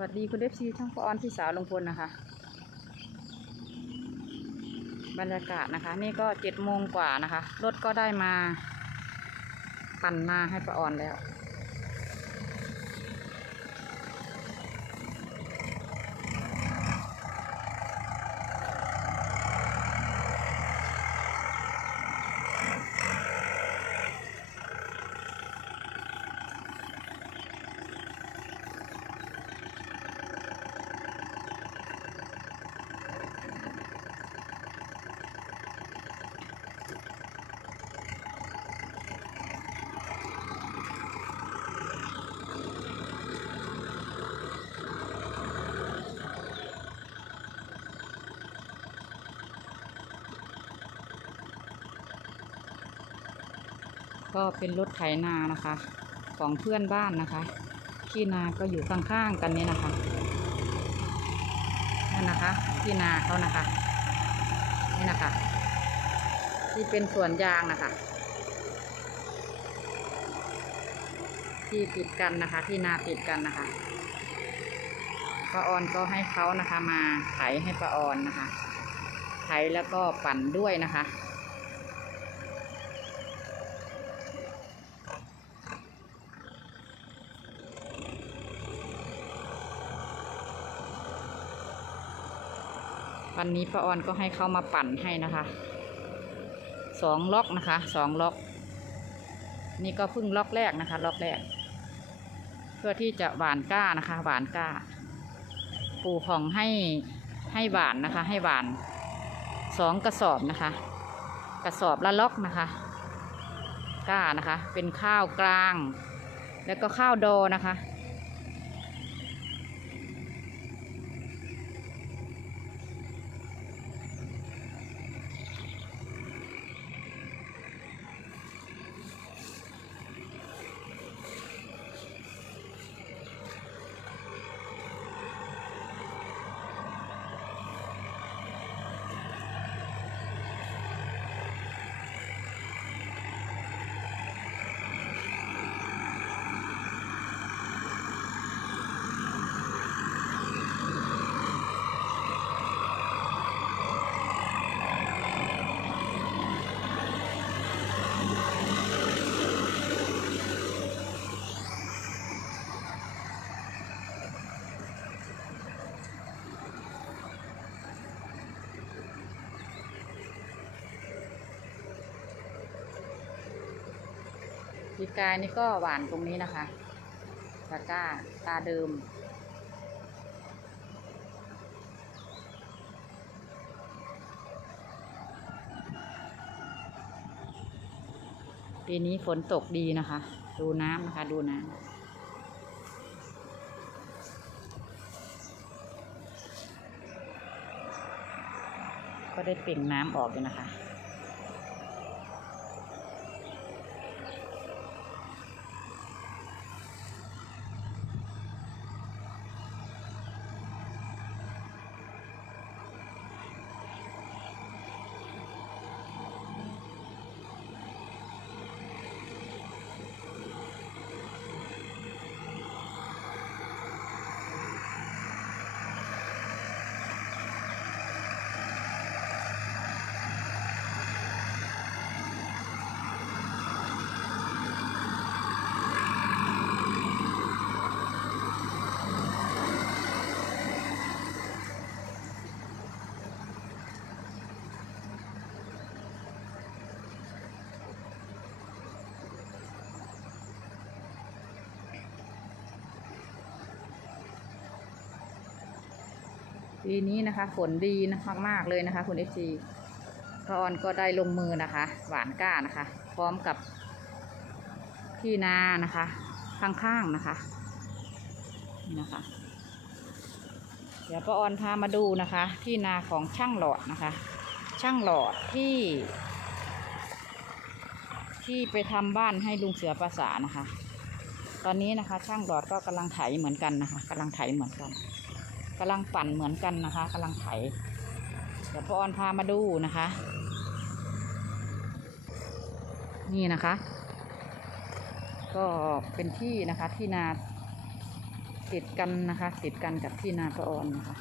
วัสดีคุณเอฟซีช่างปออนพี่สาวลงพลนะคะ บรรยากาศนะคะ นี่ก็เจ็ดโมงกว่านะคะ รถก็ได้มา ปั่นมาให้ปออนแล้ว ก็เป็นรถไถนานะคะ ของเพื่อนบ้านนะคะที่นาก็อยู่ข้างๆกันนี่นะคะนั่นนะคะที่นาเขานะคะนี่นะคะที่เป็นสวนยางนะคะ ที่ติดกันนะคะ ที่นาติดกันนะคะป้าออนก็ให้เขานะคะมาไถให้ป้าออนนะคะ ไถแล้วก็ปั่นด้วยนะคะ วันนี้ป้าออนก็ให้เขามาปั่นให้นะคะสองล็อกนะคะสองล็อก นี่ก็เพิ่งล็อกแรกนะคะ ล็อกแรก เพื่อที่จะหวานก้านะคะ หวานก้าปูของให้ให้หวานนะคะ ให้หวานสองกระสอบนะคะ กระสอบละล็อกนะคะ ก้านะคะ เป็นข้าวกลาง แล้วก็ข้าวโดนะคะ ปีกายนี่ก็หวานตรงนี้นะคะตะก้าตาเดิม ปีนี้ฝนตกดีนะคะ ดูน้ำนะคะ ดูน้ำก็ได้เปล่งน้ำออกอยู่นะคะ ปีนี้นะคะ ฝนดีนะมากๆเลยนะคะคุณเอฟซีพรออนก็ได้ลงมือนะคะ หวานก้านะคะ พร้อมกับที่นานะคะ ข้างๆนะคะนี่นะคะ เดี๋ยวพระออนพามาดูนะคะ ที่นาของช่างหลอดนะคะ ช่างหลอดที่ ที่ไปทำบ้านให้ลุงเสือภาษานะคะ ตอนนี้นะคะ ช่างหลอดก็กำลังไถเหมือนกันนะคะกำลังไถเหมือนกัน กำลังปั่นเหมือนกันนะคะกำลังไถเดี๋ยวพ่อออนพามาดูนะคะ นี่นะคะ ก็เป็นที่นะคะที่นาติดกันนะคะ ติดกันกับที่นาพ่อออนนะคะ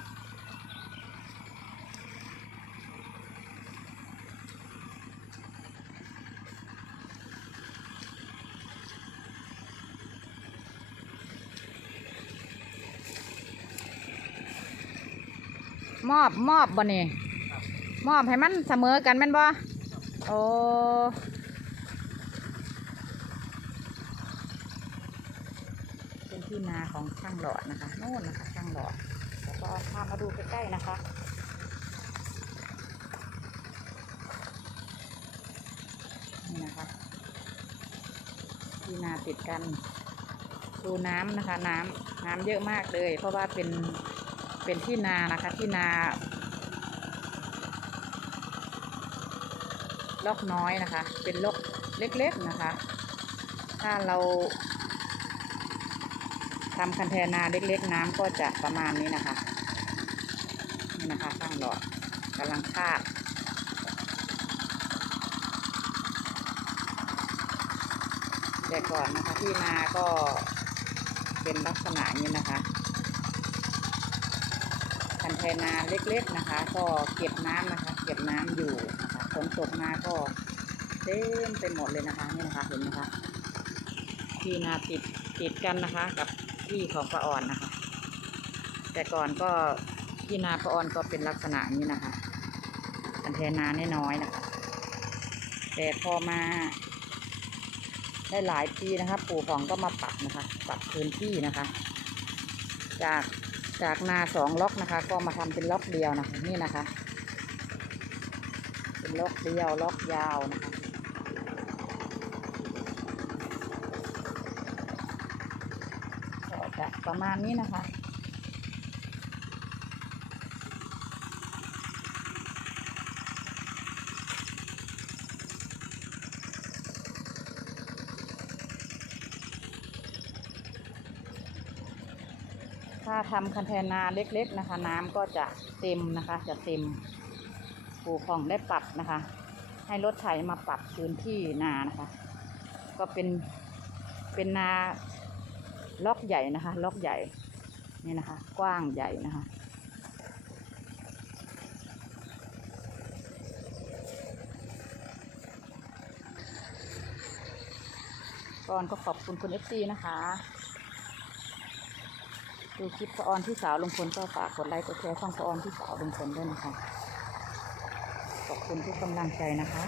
มอบมอบบ่นี่มอบให้มันเสมอกันแม่นบ่โอ้เป็นที่นาของช่างหลอดนะคะโน่นนะคะช่างหลอดแล้วก็พามาดูใกล้ๆนะคะนี่นะคะที่นาติดกันดูน้ำนะคะ น้ำน้ำเยอะมากเลย เพราะว่าเป็น เป็นที่นานะคะที่นาลอกน้อยนะคะ เป็นลอกเล็กๆนะคะ ถ้าเราทำคันแทนาเล็กๆน้ำก็จะประมาณนี้นะคะนี่นะคะข้างหลอดกำลังคาดแต่ก่อนนะคะที่นาก็เป็นลักษณะนี้นะคะ คันเทนาเล็กๆนะคะ ก็เก็บน้ำนะคะ เก็บน้ำอยู่นะคะฝนตกมาก็เต็มไปหมดเลยนะคะนี่นะคะเห็นไหมคะที่นาติดติดกันนะคะ กับที่ของปลาอ่อนนะคะ แต่ก่อนก็ที่นาปลาอ่อนก็เป็นลักษณะนี้นะคะคันเทนาน้อยๆนะคะ แต่พอมาได้หลายปีนะคะ ปู่ของก็มาปรับนะคะ ปรับพื้นที่นะคะ จาก จากนาสองล็อกนะคะ ก็มาทำเป็นล็อกเดียวนะคะนี่นะคะ เป็นล็อกเดียวล็อกยาวนะคะก็จะประมาณนี้นะคะ ถ้าทำคันเทนาเล็กๆนะคะ น้ำก็จะเต็มนะคะ จะเต็มปูผ่องได้ปรับนะคะ ให้รถไถมาปรับพื้นที่นานะคะ ก็เป็นเป็นนาล็อกใหญ่นะคะ ล็อกใหญ่นี่นะคะ กว้างใหญ่นะคะก่อนก็ขอบคุณคุณเอฟซีนะคะ ดูคลิปพระออนที่สาวลุงพลก็ฝากกดไลค์กดแชร์ช่องพระออนที่สาวลุงพลด้วยนะคะขอบคุณทุกกำลังใจนะคะ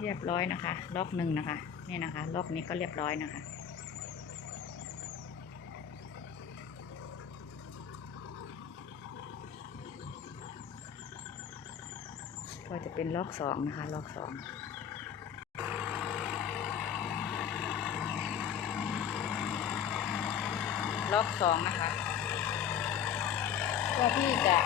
เรียบร้อยนะคะ ล็อกหนึ่งนะคะ นี่นะคะ ล็อกนี้ก็เรียบร้อยนะคะ ก็จะเป็นล็อกสองนะคะ ล็อกสองล็อกสองนะคะ เพื่อที่จะ